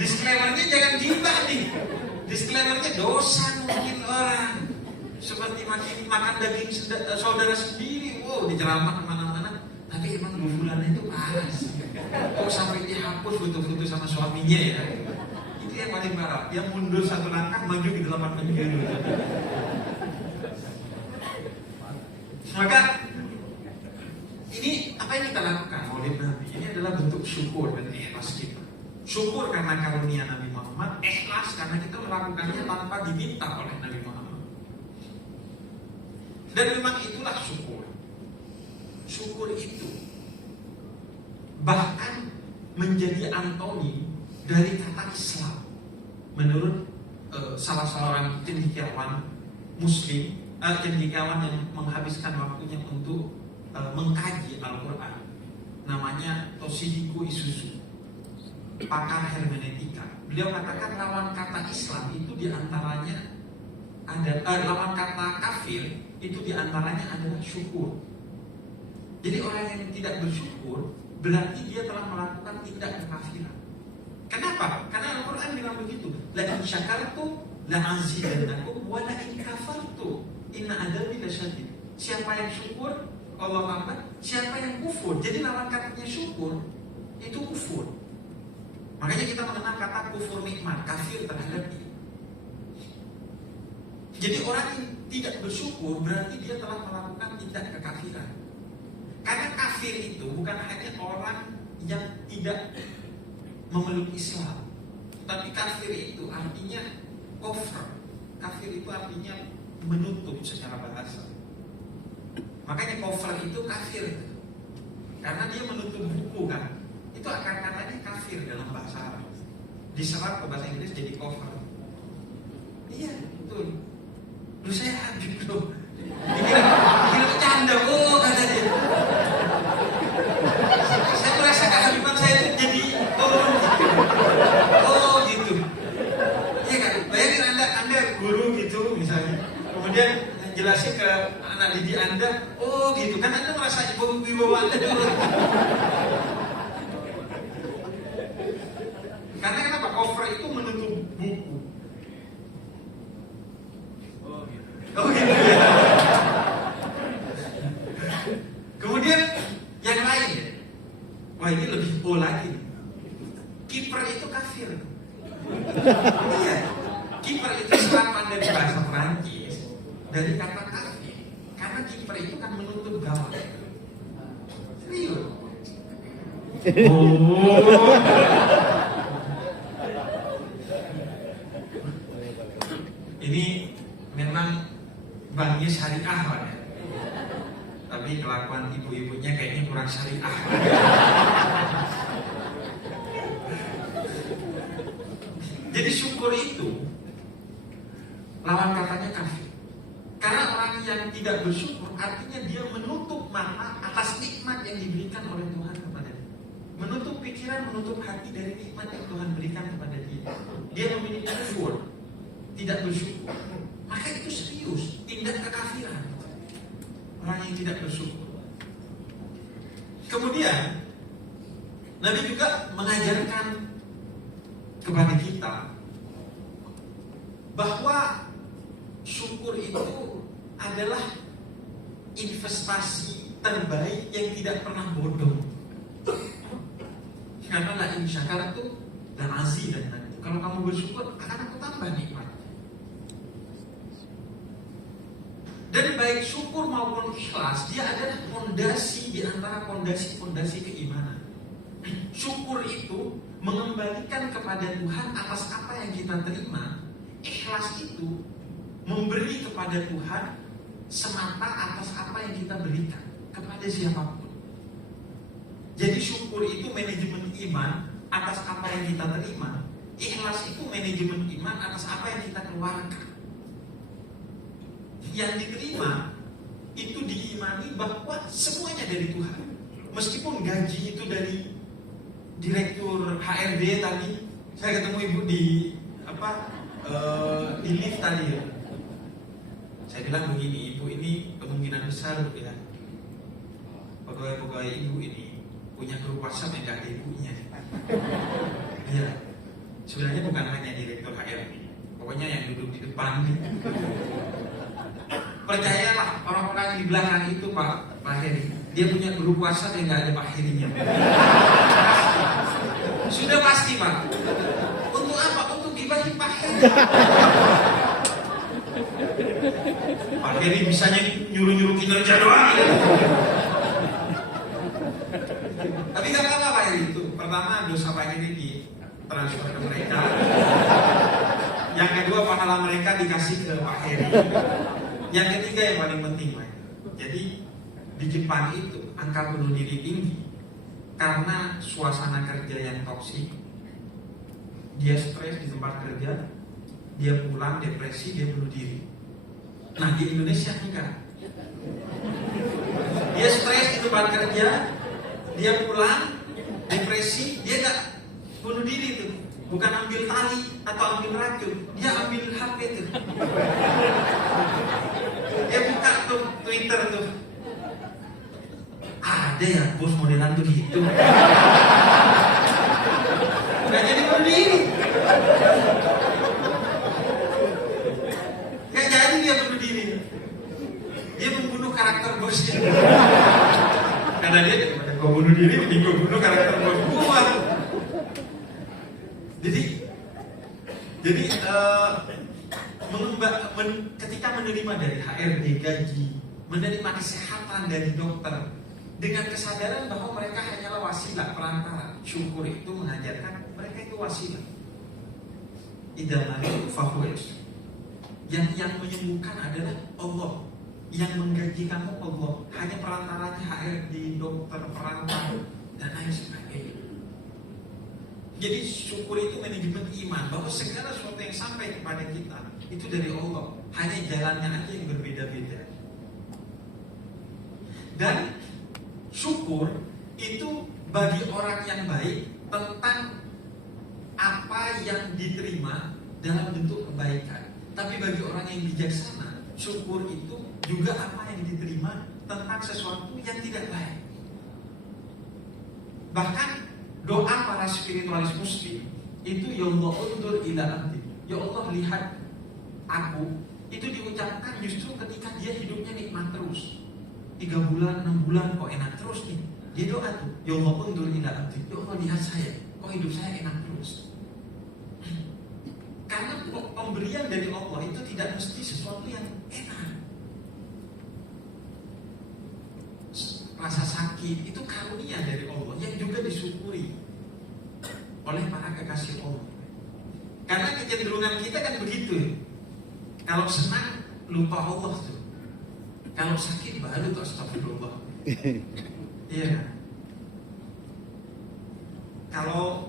Disclaimernya jangan gibah nih. Disclaimernya dosa mungkin orang. Seperti makan daging saudara sendiri. Wow, diceramah kemana-mana. Tapi emang Bu Fulana itu parah sih. Oh sampai dihapus foto-foto sama suaminya ya. Itu yang paling parah. Yang mundur 1 langkah maju ke 8 penjuru. Maka ini apa yang kita lakukan Maulid Nabi ini adalah bentuk syukur dan ikhlas kita. Syukur karena karunia Nabi Muhammad, ikhlas karena kita melakukannya tanpa diminta oleh Nabi Muhammad. Dan memang itulah syukur. Syukur itu bahkan menjadi antoni dari kata Islam menurut salah seorang cendekiawan Muslim, cendekiawan yang menghabiskan waktunya untuk mengkaji Al-Quran, namanya Toshihiko Isuzu, pakar hermeneutika. Beliau katakan lawan kata Islam itu diantaranya ada lawan kata kafir itu diantaranya adalah syukur. Jadi orang yang tidak bersyukur berarti dia telah melakukan tindak kekafiran. Kenapa? Karena Al-Quran bilang begitu. La in syakartum la azidannakum wa la in kafartum inna adzabi lasyadid. Siapa yang syukur Allah tambah, siapa yang kufur. Jadi lawan katanya syukur itu kufur. Makanya kita mengenal kata kufur nikmat, kafir terhadap ini. Jadi orang yang tidak bersyukur berarti dia telah melakukan tindak kekafiran. Karena kafir itu bukan hanya orang yang tidak memeluk Islam, tapi kafir itu artinya kufur. Kafir itu artinya menutup secara bahasa. Makanya kufur itu kafir, karena dia menutup buku kan. Itu akar katanya kafir dalam bahasa Arab. Diserap ke bahasa Inggris jadi kufur. Iya betul. Lu saya hancur loh. Dikira bercanda kok kata dia. Saya merasa kehabiban saya itu jadi turun gitu. Oh gitu. Iya kan? Bayangin anda guru gitu misalnya. Kemudian jelasin ke anak didik anda, oh gitu kan anda merasa wibawa anda turun. Karena kenapa? Cover itu menutup buku. Oh gitu ya. Kemudian yang lain ya. Wah ini lebih lagi. Kiper itu kafir. Iya. Kiper itu serapan dari bahasa Perancis dari kata kafir. Karena kiper itu kan menutup gawang. Serius. Oh. Ini memang banknya syariah lah ya. Tapi kelakuan ibu-ibunya kayaknya kurang syariah. Jadi syukur itu lawan katanya kafir. Karena orang yang tidak bersyukur artinya dia menutup mata atas nikmat yang diberikan oleh Tuhan kepada dia. Menutup pikiran, menutup hati dari nikmat yang Tuhan berikan kepada dia. Dia memiliki kufur, tidak bersyukur. Maka itu serius, tindak kekafiran. Orang yang tidak bersyukur. Kemudian Nabi juga mengajarkan kepada kita bahwa syukur itu adalah investasi terbaik yang tidak pernah bodoh. Karena la in syakartum la azidannakum. Kalau kamu bersyukur akan aku tambah nikmat. Dan baik syukur maupun ikhlas dia adalah fondasi di antara fondasi-fondasi keimanan. Syukur itu mengembalikan kepada Tuhan atas apa yang kita terima. Ikhlas itu memberi kepada Tuhan semata atas apa yang kita berikan kepada siapapun. Jadi syukur itu manajemen iman atas apa yang kita terima. Ikhlas itu manajemen iman atas apa yang kita keluarkan. Yang diterima itu diimani bahwa semuanya dari Tuhan. Meskipun gaji itu dari direktur HRD tadi, saya ketemu ibu di di lift tadi ya. Saya bilang begini, ibu ini kemungkinan besar ya pegawai-pegawai ibu ini punya grup WhatsApp yang gak ada ibunya. Iya, sebenarnya bukan hanya direktur HRD, pokoknya yang duduk di depan. Percayalah orang-orang di belakang itu Pak Heri, dia punya grup WhatsApp yang nggak ada Pak Herinya. Sudah pasti Pak. Untuk apa? Untuk dibagi Pak Heri. Pak Heri bisanya nyuruh-nyuruh kinerja doang. Tapi nggak apa-apa Pak Heri itu. Pertama dosa Pak Heri di transfer ke mereka. Yang kedua pahala mereka dikasih ke Pak Heri. Yang ketiga yang paling penting, Pak. Jadi di Jepang itu angka bunuh diri tinggi karena suasana kerja yang toksik. Dia stres di tempat kerja, dia pulang depresi, dia bunuh diri. Nah di Indonesia enggak. Dia stres di tempat kerja, Dia pulang depresi, dia nggak bunuh diri tuh, bukan ambil tali atau ambil racun, dia ambil HP tuh. Dia buka tuh Twitter tuh, ada ya bos modelan tuh gitu. Nggak jadi bunuh diri. Nggak jadi dia bunuh diri. Dia membunuh karakter bosnya. Karena dia daripada gue bunuh diri, mending gue bunuh karakter bos gue. Jadi ketika menerima dari HRD gaji, menerima kesehatan dari dokter, dengan kesadaran bahwa mereka hanyalah wasilah perantara, syukur itu mengajarkan mereka itu wasilah. Idamari fahuwes. Yang menyembuhkan adalah Allah, yang menggaji kamu Allah, hanya perantaranya HRD, dokter, perantara, dan lain sebagainya. Jadi syukur itu manajemen iman, bahwa segala sesuatu yang sampai kepada kita itu dari Allah, hanya jalannya aja yang berbeda-beda. Dan syukur itu bagi orang yang baik tentang apa yang diterima dalam bentuk kebaikan. Tapi bagi orang yang bijaksana, syukur itu juga apa yang diterima tentang sesuatu yang tidak baik. Bahkan doa para spiritualis muslim itu ya Allah undur ila abdi, ya Allah lihat aku, itu diucapkan justru ketika dia hidupnya nikmat terus. 3 bulan, 6 bulan kok enak terus nih. Dia doa tuh, ya Allah undur ila abdi, ya Allah lihat saya, kok hidup saya enak terus. Karena pemberian dari Allah itu tidak mesti sesuatu yang enak. Rasa sakit itu karunia dari Allah yang juga disyukuri oleh para kekasih Allah. Karena kecenderungan kita kan begitu. Kalau senang lupa Allah tuh. Kalau sakit baru tuh astagfirullah. Iya. Kalau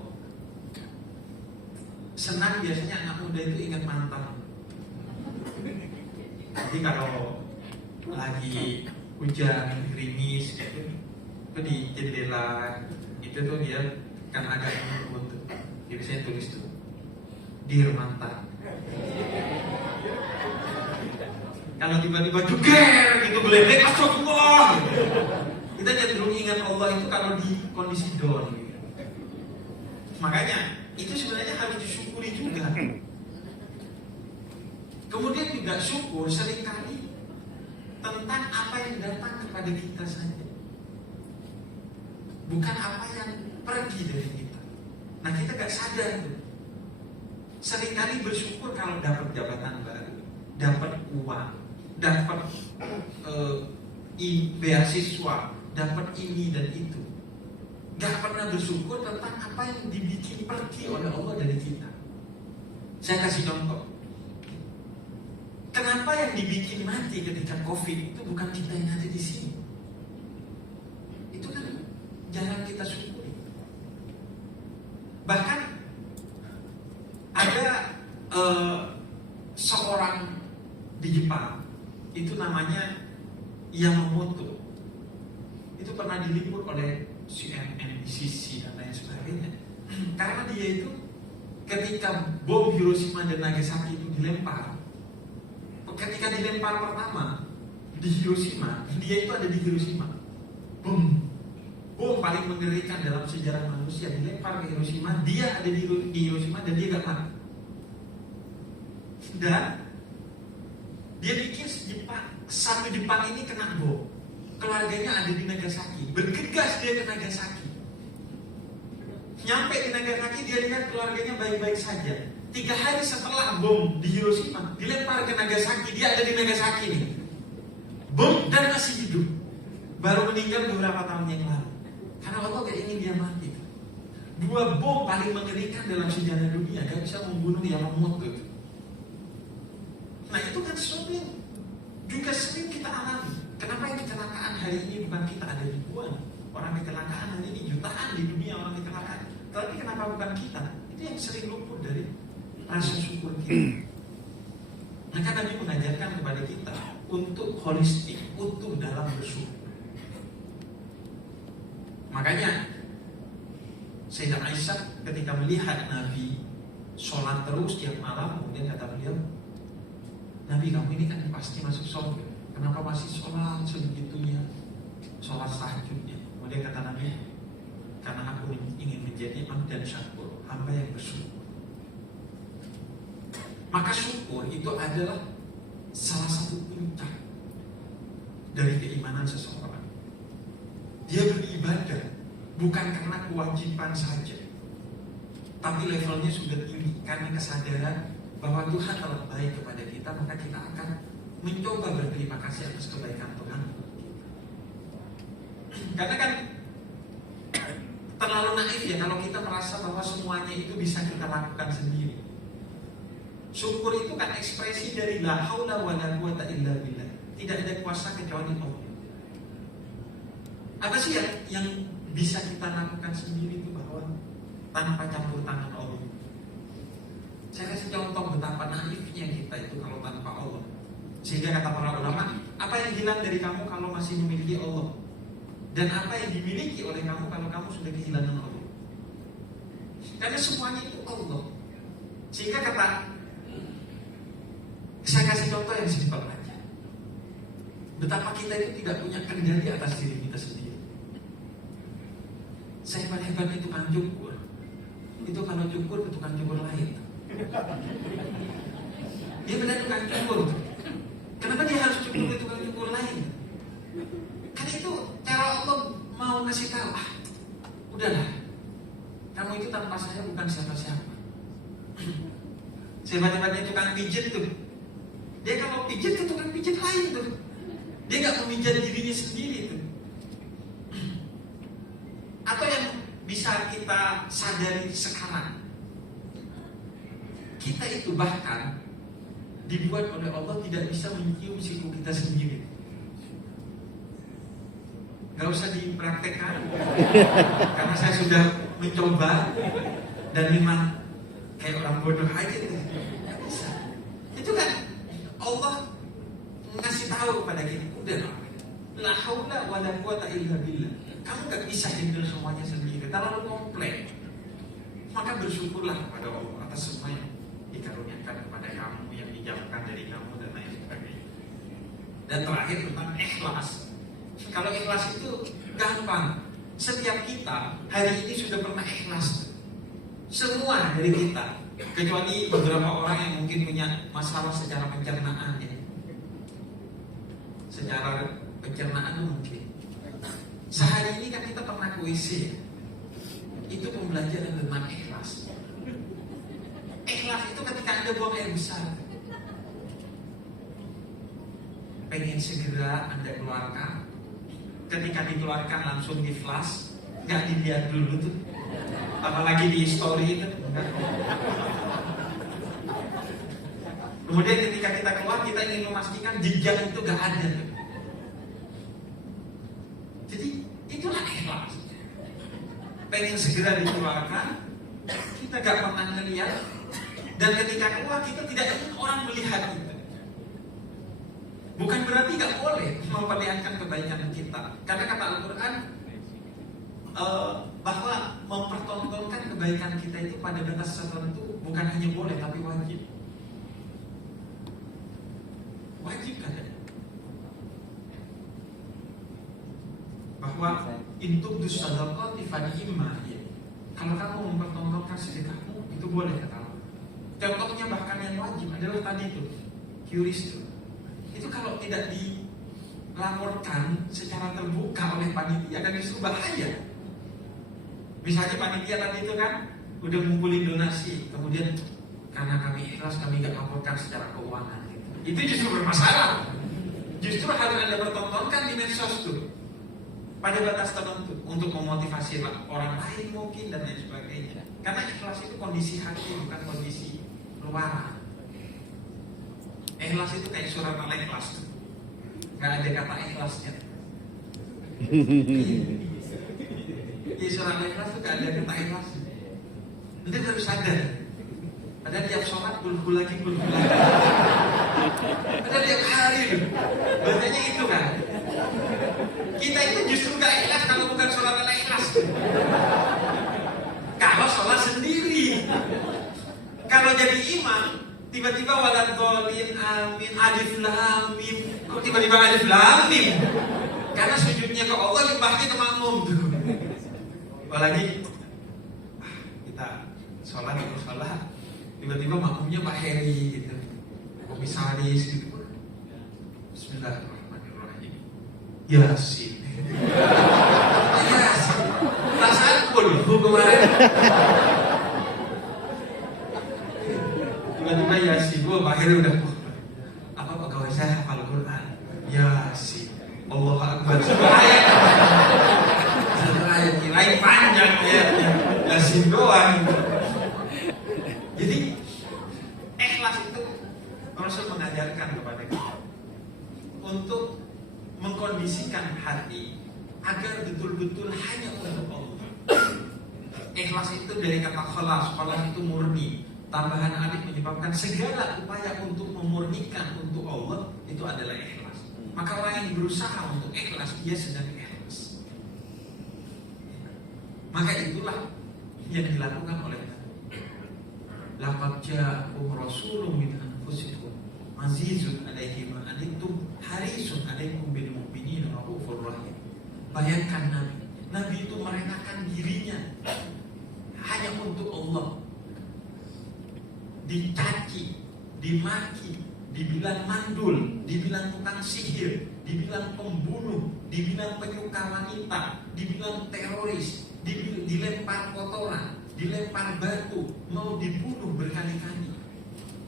senang biasanya anak muda itu ingat mantan. Jadi kalau lagi hujan, gerimis, gitu, itu di jendela itu tuh dia kan agak lembut tuh. Jadi saya tulis tuh, Dear mantan. Kalau tiba-tiba juger gitu geledek, astagfirullah. Gitu. Kita cenderung ingat Allah itu kalau di kondisi down. Gitu. Makanya itu sebenarnya harus disyukuri juga. Kemudian juga syukur seringkali tentang apa yang datang kepada kita saja, bukan apa yang pergi dari kita. Nah kita gak sadar tuh. Seringkali bersyukur kalau dapat jabatan baru, dapat uang, dapat beasiswa, dapat ini dan itu. Gak pernah bersyukur tentang apa yang dibikin pergi oleh Allah dari kita. Saya kasih contoh. Kenapa yang dibikin mati ketika COVID itu bukan kita yang ada di sini? Itu kan jarang kita syukuri. Bahkan ada seorang di Jepang, itu namanya Yamamoto. Itu pernah diliput oleh CNN, BBC dan lain sebagainya. Karena dia itu ketika bom Hiroshima dan Nagasaki itu dilempar, ketika dilempar pertama di Hiroshima, dia itu ada di Hiroshima. Bom paling mengerikan dalam sejarah manusia dilempar ke Hiroshima, dia ada di Hiroshima dan dia gak mati. Dan dia bikin satu Jepang ini kena bom, keluarganya ada di Nagasaki, bergegas dia ke Nagasaki. Nyampe di Nagasaki dia lihat keluarganya baik-baik saja. 3 hari setelah bom di Hiroshima dilempar ke Nagasaki, dia ada di Nagasaki nih. Bom dan masih hidup. Baru meninggal beberapa tahun yang lalu. Karena Allah gak ingin dia mati. 2 bom paling mengerikan dalam sejarah dunia gak bisa membunuh Yamamoto itu. Nah itu kan sesuatu yang juga sering kita alami. Kenapa yang kecelakaan hari ini bukan kita, ada ribuan orang kecelakaan hari ini, jutaan di dunia orang kecelakaan. Tapi kenapa bukan kita? Itu yang sering luput dari rasa syukur kita. Maka Nabi mengajarkan kepada kita untuk holistik, utuh dalam bersyukur. Makanya Sayyidah Aisyah ketika melihat Nabi sholat terus tiap malam, kemudian kata beliau, Nabi kamu ini kan pasti masuk surga, kenapa masih sholat sebegitunya, sholat tahajudnya? Kemudian kata Nabi, karena aku ingin menjadi abdan syakur, hamba yang bersyukur. Maka syukur itu adalah salah satu puncak dari keimanan seseorang. Dia beribadah bukan karena kewajiban saja, tapi levelnya sudah tinggi karena kesadaran bahwa Tuhan telah baik kepada kita, maka kita akan mencoba berterima kasih atas kebaikan Tuhan. Karena kan terlalu naif ya kalau kita merasa bahwa semuanya itu bisa kita lakukan sendiri. Syukur itu kan ekspresi dari la haula wala quwata illa billah. Tidak ada kuasa kecuali Allah. Apa sih yang bisa kita lakukan sendiri itu bahwa tanpa campur tangan Allah? Saya kasih contoh betapa naifnya kita itu kalau tanpa Allah. Sehingga kata para ulama, apa yang hilang dari kamu kalau masih memiliki Allah? Dan apa yang dimiliki oleh kamu kalau kamu sudah kehilangan Allah? Karena semuanya itu Allah. Sehingga saya kasih contoh yang simpel aja. Betapa kita itu tidak punya kendali atas diri kita sendiri. Sehebat-hebatnya tukang cukur, itu kalau cukur ke tukang cukur lain. Dia benar tukang cukur. Kenapa dia harus cukur ke tukang cukur lain? Karena itu cara Allah mau ngasih tahu, udahlah, kamu itu tanpa saya bukan siapa-siapa. Sehebat-hebatnya tukang pijit tuh, dia kalau pijit ke tukang pijit lain tuh, dia nggak memijat dirinya sendiri tuh. Atau yang bisa kita sadari sekarang, kita itu bahkan dibuat oleh Allah tidak bisa mencium siku kita sendiri. Gak usah dipraktekkan, karena saya sudah mencoba dan memang kayak orang bodoh aja tuh. Gak bisa. Itu kan Allah ngasih tahu kepada kita, udah la haula wala quwata illa billah. Kamu gak bisa handle semuanya sendiri, terlalu kompleks. Maka bersyukurlah kepada Allah atas semua yang dikaruniakan kepada kamu, yang dijauhkan dari kamu dan lain sebagainya. Dan terakhir tentang ikhlas. Kalau ikhlas itu gampang. Setiap kita hari ini sudah pernah ikhlas. Semua dari kita, kecuali beberapa orang yang mungkin punya masalah secara pencernaan ya. Secara pencernaan mungkin. Sehari ini kan kita pernah ke WC ya. Itu pembelajaran tentang ikhlas. Ikhlas itu ketika Anda buang air besar, pengen segera Anda keluarkan. Ketika dikeluarkan langsung di flash, nggak dilihat dulu tuh. Apalagi di story itu. Kemudian ketika kita keluar, kita ingin memastikan jejak itu gak ada. Jadi itulah ikhlas. Pengen segera dikeluarkan, kita gak pernah ngeliat. Dan ketika keluar kita tidak ingin orang melihat itu. Bukan berarti gak boleh memperlihatkan kebaikan kita. Karena kata Al-Quran bahwa mempertontonkan kebaikan kita itu pada batas tertentu bukan hanya boleh tapi wajib. Wajib katanya. Bahwa intubdus shadaqati fanihimah ya. Kalau kamu mempertontonkan sedekahmu itu boleh kata Allah. Contohnya bahkan yang wajib adalah tadi itu QRIS itu kalau tidak dilaporkan secara terbuka oleh panitia kan justru bahaya. Misalnya panitia tadi itu kan udah ngumpulin donasi, kemudian karena kami ikhlas kami gak laporkan secara keuangan gitu. Itu justru bermasalah. Justru harus Anda pertontonkan di medsos tuh pada batas tertentu untuk memotivasi orang lain mungkin dan lain sebagainya. Karena ikhlas itu kondisi hati bukan kondisi luar. Ikhlas itu kayak surat Al-Ikhlas, nggak ada kata ikhlasnya. Di surat Al-Ikhlas itu nggak ada kata ikhlas. Nanti harus sadar. Padahal tiap sholat bulbul lagi. Padahal tiap hari bacanya itu kan. Kita itu justru nggak ikhlas kalau bukan surat Al-Ikhlas. Kalau sholat sendiri. Kalau jadi imam, tiba-tiba waladhdallin amin alif lam mim. Kok tiba-tiba alif lam mim? Karena sujudnya ke Allah, limpahnya ke makmum tuh. Apalagi kita sholat, tiba-tiba makmumnya Pak Heri gitu, komisaris gitu. Bismillahirrahmanirrahim. Yasin. Yasin. Perasaan kulhu kemarin. Tiba-tiba Yasin, Pak Heri udah apa pegawai saya hafal Quran. Yasin. Allah Akbar. Satu ayat. Kirain panjang ayatnya. Yasin doang. Jadi ikhlas itu Rasul mengajarkan kepada kita untuk mengkondisikan hati agar betul-betul hanya untuk Allah. Ikhlas itu dari kata khalas, khalas itu murni. Tambahan alif menyebabkan segala upaya untuk memurnikan untuk Allah itu adalah ikhlas. Maka orang yang berusaha untuk ikhlas, dia sedang ikhlas. Maka itulah yang dilakukan oleh laqad ja'akum rasulun min anfusikum azizun 'alaihi ma anittum harisun 'alaikum bil mu'minina raufur rahim. Bayangkan Nabi itu merelakan dirinya hanya untuk Allah. Dicaci, dimaki, dibilang mandul, dibilang tukang sihir, dibilang pembunuh, dibilang penyuka wanita, dibilang teroris, dilempar kotoran, dilempar batu, mau dibunuh berkali-kali.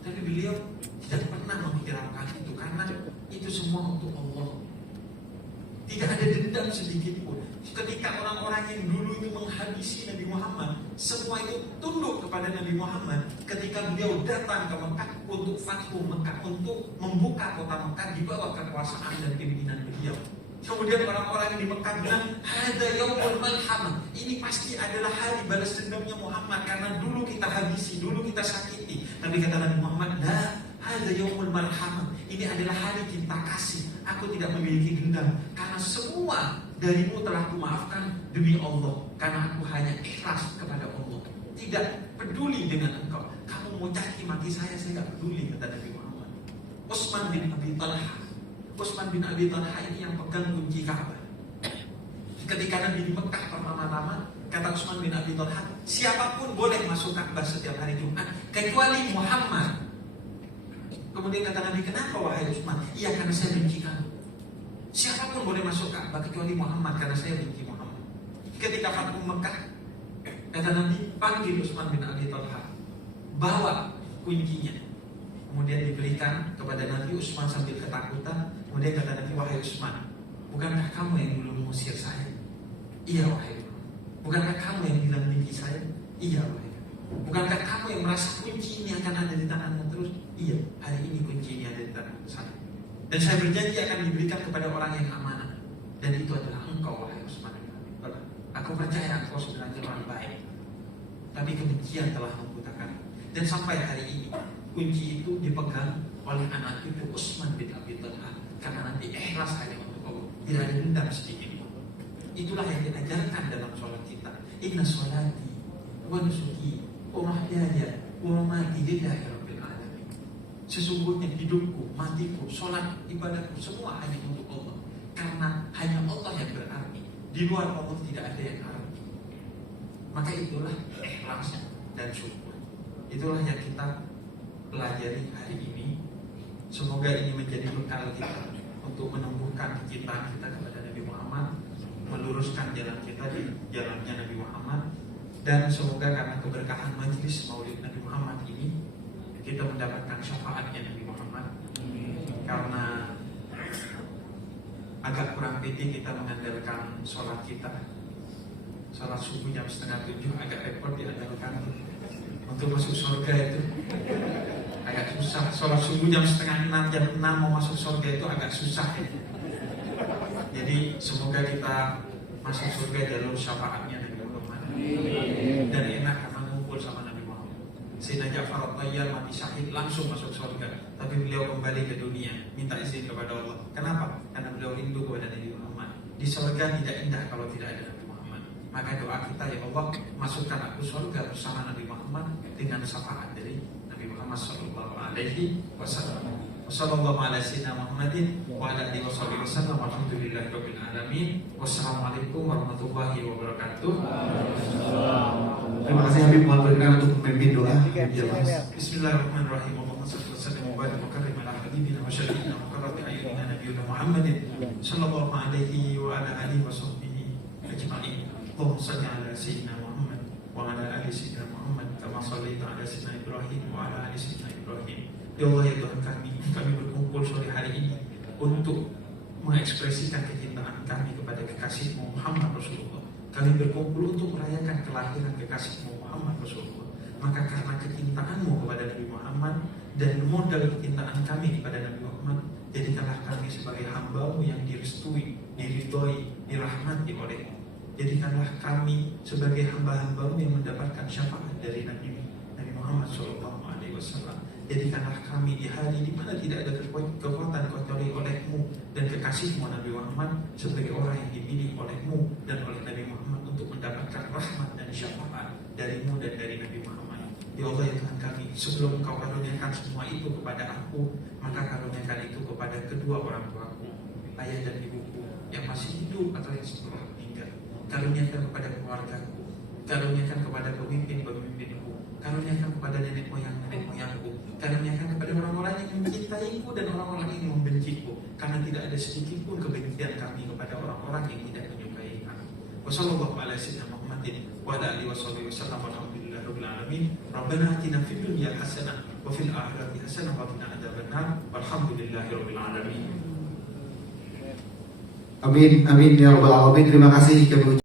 Tapi beliau tidak pernah menghiraukan itu karena itu semua untuk Allah. Tidak ada dendam sedikit pun. Ketika orang-orang yang dulu itu menghabisi Nabi Muhammad, semua itu tunduk kepada Nabi Muhammad. Ketika beliau datang ke Mekah untuk Fathu Mekah, untuk membuka kota Mekah di bawah kekuasaan dan pimpinan beliau. Kemudian orang-orang di Mekah bilang, "Hada yaumul malhamah." Ini pasti adalah hari balas dendamnya Muhammad karena dulu kita habisi, dulu kita sakiti. Tapi kata Nabi Muhammad, "La, hada yaumul malhamah." Ini adalah hari cinta kasih. Aku tidak memiliki dendam karena semua darimu telah kumaafkan demi Allah, karena aku hanya ikhlas kepada Allah. Tidak peduli dengan engkau. Kamu mau caci maki saya tidak peduli, kata Nabi Muhammad. Utsman bin Abi Talha. Utsman bin Abi Talha ini yang pegang kunci Ka'bah. Ketika Nabi di Mekah pertama-tama, kata Utsman bin Abi Talha, siapapun boleh masuk Ka'bah setiap hari Jumat kecuali Muhammad. Kemudian kata Nabi, kenapa wahai Utsman? Iya, karena saya benci kamu. Siapapun boleh masuk Ka'bah kecuali Muhammad karena saya benci Muhammad. Ketika Fathu Mekah, kata Nabi, panggil Utsman bin Abi Talha, bawa kuncinya. Kemudian diberikan kepada Nabi. Utsman sambil ketakutan. Kemudian kata Nabi, wahai Utsman, bukankah kamu yang dulu mengusir saya? Iya wahai. Bukankah kamu yang bilang benci saya? Iya wahai. Bukankah kamu yang merasa kunci ini akan ada di tanganmu terus? Iya, hari ini kunci ini ada di tangan saya. Dan saya berjanji akan diberikan kepada orang yang amanah. Dan itu adalah engkau wahai Utsman. Aku percaya engkau sebenarnya orang baik. Tapi kebencian telah membutakan. Dan sampai hari ini kunci itu dipegang oleh anak itu Utsman bin Abi Talha. Karena nanti ikhlas hanya untuk Allah. Tidak ada dendam sedikit. Itulah yang diajarkan dalam sholat kita. Inna sholati wa nusuki wa mahyaya wa mamati lillahi rabbil alamin. Sesungguhnya hidupku, matiku, sholat, ibadahku semua hanya untuk Allah. Karena hanya Allah yang berarti. Di luar Allah tidak ada yang arti. Maka itulah ikhlas dan syukur. Itulah yang kita pelajari hari ini. Semoga ini menjadi bekal kita untuk menumbuhkan kecintaan kita kepada Nabi Muhammad, meluruskan jalan kita di jalannya Nabi Muhammad. Dan semoga karena keberkahan majelis Maulid Nabi Muhammad ini, kita mendapatkan syafaatnya Nabi Muhammad. Karena agak kurang pede kita mengandalkan sholat kita. Sholat subuh jam 6:30 agak repot diandalkan. Untuk masuk surga itu agak susah. Sholat subuh jam 5:30, jam 6 mau masuk surga itu agak susah. Jadi semoga kita masuk surga jalur syafaatnya Nabi Muhammad. Dan enak karena ngumpul sama Nabi Muhammad. Sayyidina Ja'far At-Tayyar mati syahid langsung masuk surga. Tapi beliau kembali ke dunia, minta izin kepada Allah. Kenapa? Karena beliau rindu kepada Nabi Muhammad. Di surga tidak indah kalau tidak ada Nabi Muhammad. Maka doa kita, ya Allah, masukkan aku surga bersama Nabi Muhammad dengan syafaat dari Nabi Muhammad sallallahu alaihi wasallam. Wassallallahu ala sayyidina Muhammadin wa ala alihi wasallam. Walhamdulillahirabbil alamin. Wassalamualaikum warahmatullahi wabarakatuh. Terima kasih Habib, mohon berkenan untuk memimpin doa. Ya, Bismillahirrahmanirrahim. Allahumma shalli wa sallim wa barik wa karrim ala habibina wa syafi'ina wa qurrati a'yunina nabiyyina Muhammadin sallallahu alaihi wa ala alihi wa sahbihi ajma'in. Allahumma shalli ala sayyidina Muhammad wa ala ali sayyidina Muhammad kama shallaita ala sayyidina Ibrahim wa ala ali sayyidina Ibrahim. Ya Allah, ya Tuhan kami berkumpul sore hari ini untuk mengekspresikan kecintaan kami kepada kekasih-Mu Muhammad Rasulullah. Kami berkumpul untuk merayakan kelahiran kekasih-Mu Muhammad Rasulullah. Maka karena kecintaan-Mu kepada Nabi Muhammad dan modal kecintaan kami kepada Nabi Muhammad, jadikanlah kami sebagai hamba-Mu yang direstui, diridhoi, dirahmati oleh-Mu. Jadikanlah kami sebagai hamba-hamba-Mu yang mendapatkan syafaat dari Nabi Muhammad SAW. Jadikanlah kami di hari di mana tidak ada kekuatan kecuali oleh-Mu dan kekasih-Mu Nabi Muhammad sebagai orang yang dipilih oleh-Mu dan oleh Nabi Muhammad untuk mendapatkan rahmat dan syafaat dari-Mu dan dari Nabi Muhammad. Ya Allah, ya Tuhan kami, sebelum Kau karuniakan semua itu kepada aku, maka karuniakan itu kepada kedua orang tuaku, ayah dan ibuku yang masih hidup atau yang setelah meninggal. Karuniakan kepada keluargaku, karuniakan kepada pemimpin-pemimpinku, karuniakan kepada nenek moyangku, karuniakan kepada orang-orang yang mencintaiku dan orang-orang yang membenciku, karena tidak ada sedikit pun kebencian kami kepada orang-orang yang tidak menyukai kami. Wassallallahu ala sayyidina Muhammadin wa ala alihi wasallam. Walhamdulillahirabbil alamin. Rabbana atina fid dunya hasanah wa fil akhirati hasanah wa qina adzabannar. Walhamdulillahirabbil alamin. Amin, amin ya rabbal alamin. Terima kasih kami